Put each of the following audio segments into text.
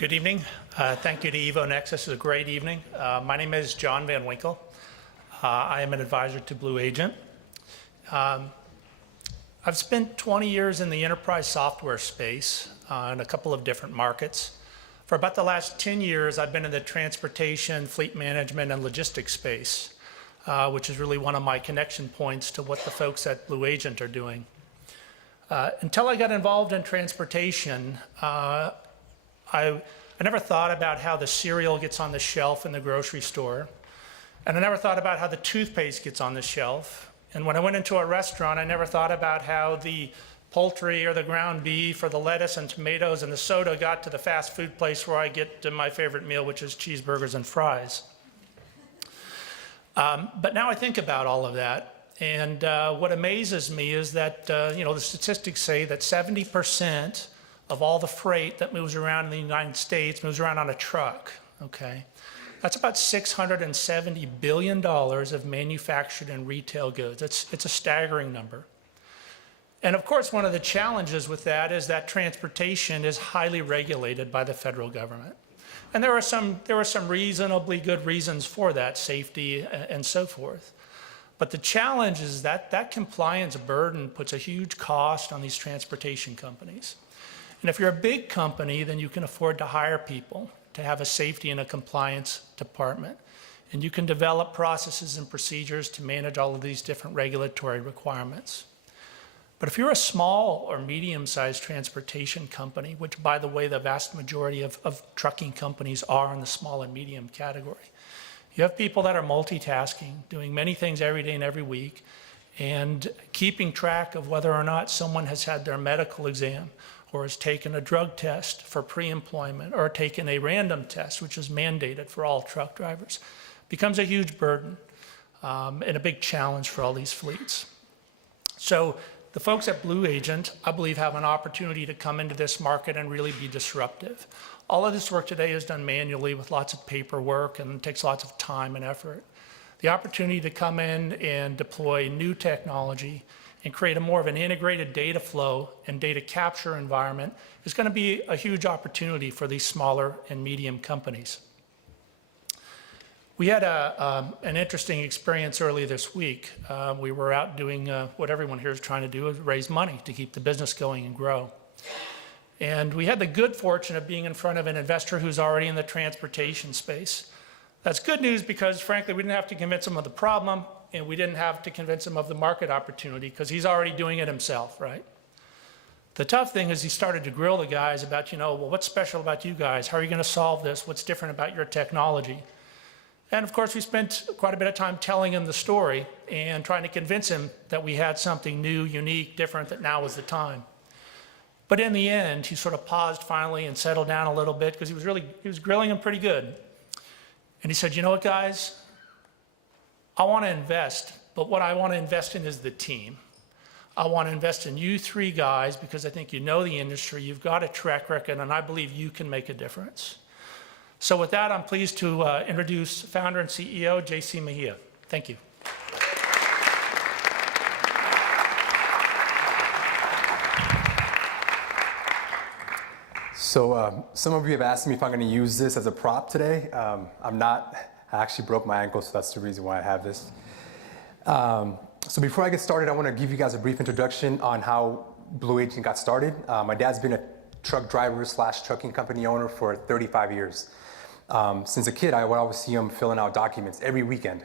Good evening. Thank you to EvoNext. This is a great evening. My name is John Van Winkle. I am an advisor to BluAgent. I've spent 20 years in the enterprise software space in a couple of different markets. For about the last 10 years, I've been in the transportation, fleet management, and logistics space, which is really one of my connection points to what the folks at BluAgent are doing. Until I got involved in transportation, I never thought about how the cereal gets on the shelf in the grocery store. And I never thought about how the toothpaste gets on the shelf. And when I went into a restaurant, I never thought about how the poultry or the ground beef or the lettuce and tomatoes and the soda got to the fast food place where I get to my favorite meal, which is cheeseburgers and fries. But now I think about all of that. And what amazes me is that, the statistics say that 70% of all the freight that moves around in the United States moves around on a truck, okay? That's about $670 billion of manufactured and retail goods. It's a staggering number. And of course, one of the challenges with that is that transportation is highly regulated by the federal government. And there are some reasonably good reasons for that, safety and so forth. But the challenge is that that compliance burden puts a huge cost on these transportation companies. And if you're a big company, then you can afford to hire people to have a safety and a compliance department. And you can develop processes and procedures to manage all of these different regulatory requirements. But if you're a small or medium-sized transportation company, which by the way, the vast majority of trucking companies are in the small and medium category, you have people that are multitasking, doing many things every day and every week, and keeping track of whether or not someone has had their medical exam, or has taken a drug test for pre-employment, or taken a random test, which is mandated for all truck drivers, becomes a huge burden and a big challenge for all these fleets. So the folks at BluAgent, I believe, have an opportunity to come into this market and really be disruptive. All of this work today is done manually with lots of paperwork and it takes lots of time and effort. The opportunity to come in and deploy new technology and create a more of an integrated data flow and data capture environment is going to be a huge opportunity for these smaller and medium companies. We had an interesting experience early this week. We were out doing what everyone here is trying to do, is raise money to keep the business going and grow. And we had the good fortune of being in front of an investor who's already in the transportation space. That's good news because, frankly, we didn't have to convince him of the problem, and we didn't have to convince him of the market opportunity because he's already doing it himself, right? The tough thing is he started to grill the guys about, well, what's special about you guys? How are you going to solve this? What's different about your technology? And of course, we spent quite a bit of time telling him the story and trying to convince him that we had something new, unique, different, that now was the time. But in the end, he sort of paused finally and settled down a little bit because he was grilling him pretty good. And he said, you know what, guys? I want to invest, but what I want to invest in is the team. I want to invest in you three guys because I think you know the industry, you've got a track record, and I believe you can make a difference. So with that, I'm pleased to introduce founder and CEO, JC Mejia. Thank you. So some of you have asked me if I'm going to use this as a prop today. I'm not. I actually broke my ankle, so that's the reason why I have this. So before I get started, I want to give you guys a brief introduction on how BluAgent got started. My dad's been a truck driver / trucking company owner for 35 years. Since a kid, I would always see him filling out documents every weekend.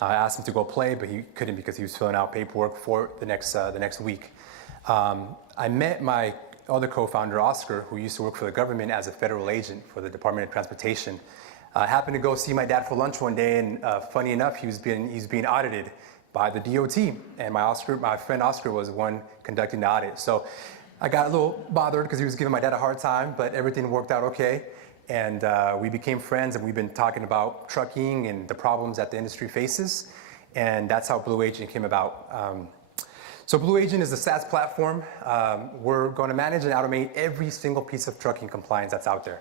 I asked him to go play, but he couldn't because he was filling out paperwork for the next week. I met my other co-founder, Oscar, who used to work for the government as a federal agent for the Department of Transportation. I happened to go see my dad for lunch one day, and funny enough, he's being audited by the DOT, and my friend Oscar was the one conducting the audit. So I got a little bothered because he was giving my dad a hard time, but everything worked out okay, and we became friends, and we've been talking about trucking and the problems that the industry faces, and that's how BluAgent came about. So BluAgent is a SaaS platform. We're going to manage and automate every single piece of trucking compliance that's out there.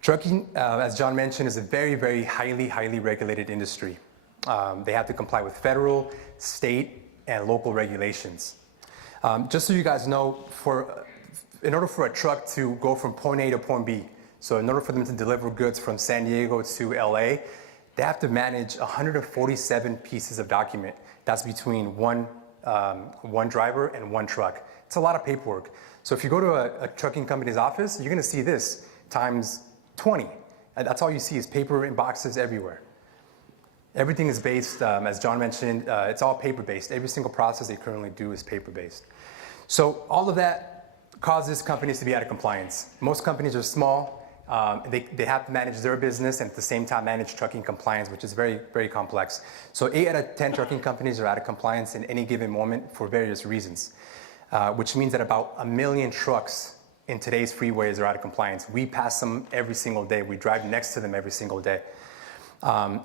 Trucking, as John mentioned, is a very, very highly regulated industry. They have to comply with federal, state, and local regulations. Just so you guys know, in order for a truck to go from point A to point B, so in order for them to deliver goods from San Diego to LA, they have to manage 147 pieces of document. That's between one driver and one truck. It's a lot of paperwork. So if you go to a trucking company's office, you're gonna see this times 20. And that's all you see is paper in boxes everywhere. Everything is based, as John mentioned, it's all paper-based. Every single process they currently do is paper-based. So all of that causes companies to be out of compliance. Most companies are small. They have to manage their business and at the same time manage trucking compliance, which is very, very complex. So 8 out of 10 trucking companies are out of compliance in any given moment for various reasons, which means that about 1 million trucks in today's freeways are out of compliance. We pass them every single day. We drive next to them every single day.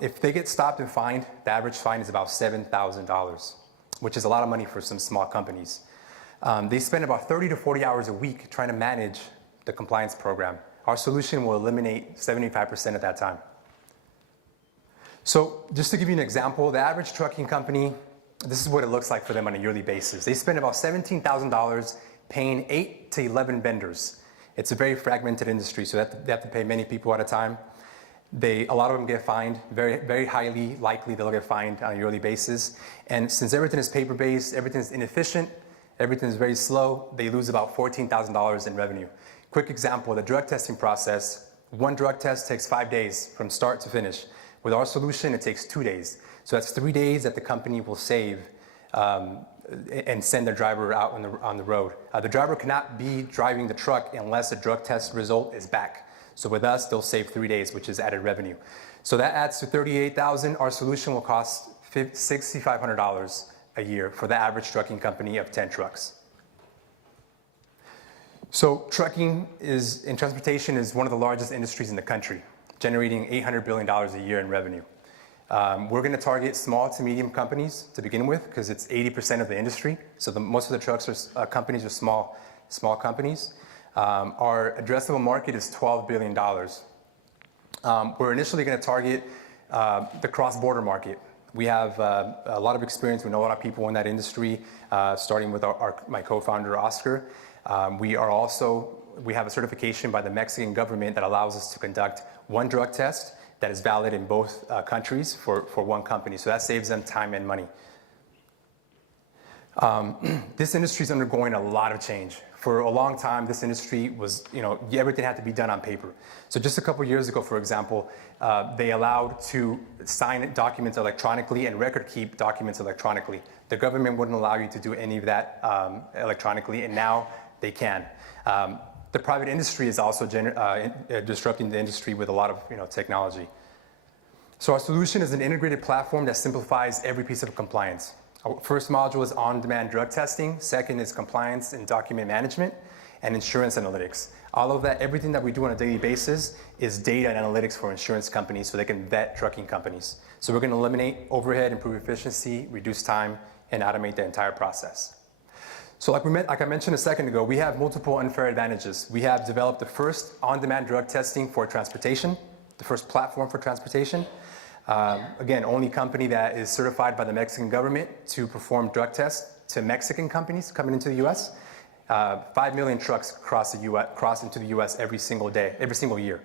If they get stopped and fined, the average fine is about $7,000, which is a lot of money for some small companies. They spend about 30 to 40 hours a week trying to manage the compliance program. Our solution will eliminate 75% of that time. So just to give you an example, the average trucking company, this is what it looks like for them on a yearly basis. They spend about $17,000 paying 8 to 11 vendors. It's a very fragmented industry, so they have to pay many people at a time. A lot of them get fined, very, very highly likely they'll get fined on a yearly basis. And since everything is paper-based, everything is inefficient, everything is very slow, they lose about $14,000 in revenue. Quick example, the drug testing process, one drug test takes 5 days from start to finish. With our solution, it takes 2 days. So that's 3 days that the company will save and send their driver out on the road. The driver cannot be driving the truck unless the drug test result is back. So with us, they'll save 3 days, which is added revenue. So that adds to $38,000. Our solution will cost $6,500 a year for the average trucking company of 10 trucks. So trucking in transportation is one of the largest industries in the country, generating $800 billion a year in revenue. We're going to target small to medium companies to begin with because it's 80% of the industry. So most of the trucks companies are small companies. Our addressable market is $12 billion. We're initially going to target the cross-border market. We have a lot of experience. We know a lot of people in that industry, starting with my co-founder, Oscar. We have a certification by the Mexican government that allows us to conduct one drug test that is valid in both countries for one company. So that saves them time and money. This industry is undergoing a lot of change. For a long time, this industry was, everything had to be done on paper. So just a couple years ago, for example, they allowed to sign documents electronically and record keep documents electronically. The government wouldn't allow you to do any of that electronically, and now they can. The private industry is also disrupting the industry with a lot of technology. So our solution is an integrated platform that simplifies every piece of compliance. Our first module is on-demand drug testing. Second is compliance and document management and insurance analytics. All of that, everything that we do on a daily basis is data and analytics for insurance companies so they can vet trucking companies. So we're going to eliminate overhead, improve efficiency, reduce time, and automate the entire process. So like I mentioned a second ago, we have multiple unfair advantages. We have developed the first on-demand drug testing for transportation, the first platform for transportation. Again, only company that is certified by the Mexican government to perform drug tests to Mexican companies coming into the US. 5 million trucks cross into the US every single year.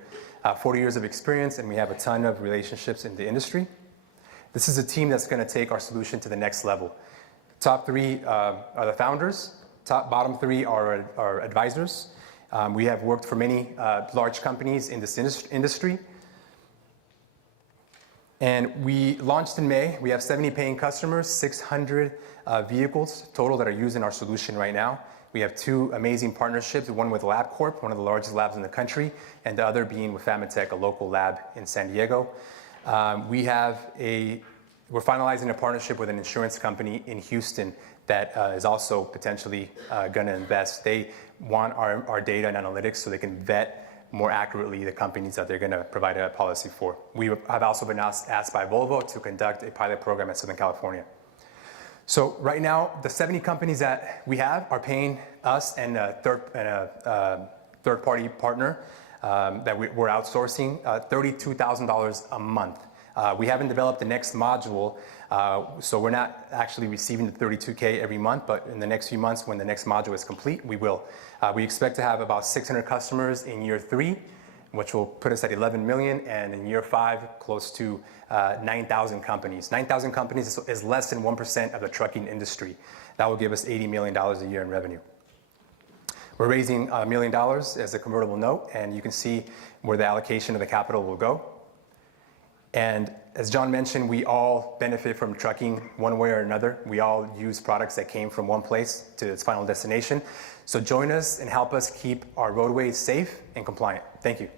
40 years of experience, and we have a ton of relationships in the industry. This is a team that's going to take our solution to the next level. Top 3 are the founders. Bottom 3 are our advisors. We have worked for many large companies in this industry. And we launched in May. We have 70 paying customers, 600 vehicles total that are using our solution right now. We have 2 amazing partnerships, one with LabCorp, one of the largest labs in the country, and the other being with Famitech, a local lab in San Diego. We're finalizing a partnership with an insurance company in Houston that is also potentially going to invest. They want our data and analytics so they can vet more accurately the companies that they're going to provide a policy for. We have also been asked by Volvo to conduct a pilot program in Southern California. So right now, the 70 companies that we have are paying us and a third-party partner that we're outsourcing $32,000 a month We haven't developed the next module, so we're not actually receiving the 32K every month, but in the next few months when the next module is complete, we will. We expect to have about 600 customers in year 3, which will put us at 11 million, and in year 5, close to 9,000 companies. 9,000 companies is less than 1% of the trucking industry. That will give us $80 million a year in revenue. We're raising $1 million as a convertible note, and you can see where the allocation of the capital will go. And as John mentioned, we all benefit from trucking one way or another. We all use products that came from one place to its final destination. So join us and help us keep our roadways safe and compliant. Thank you.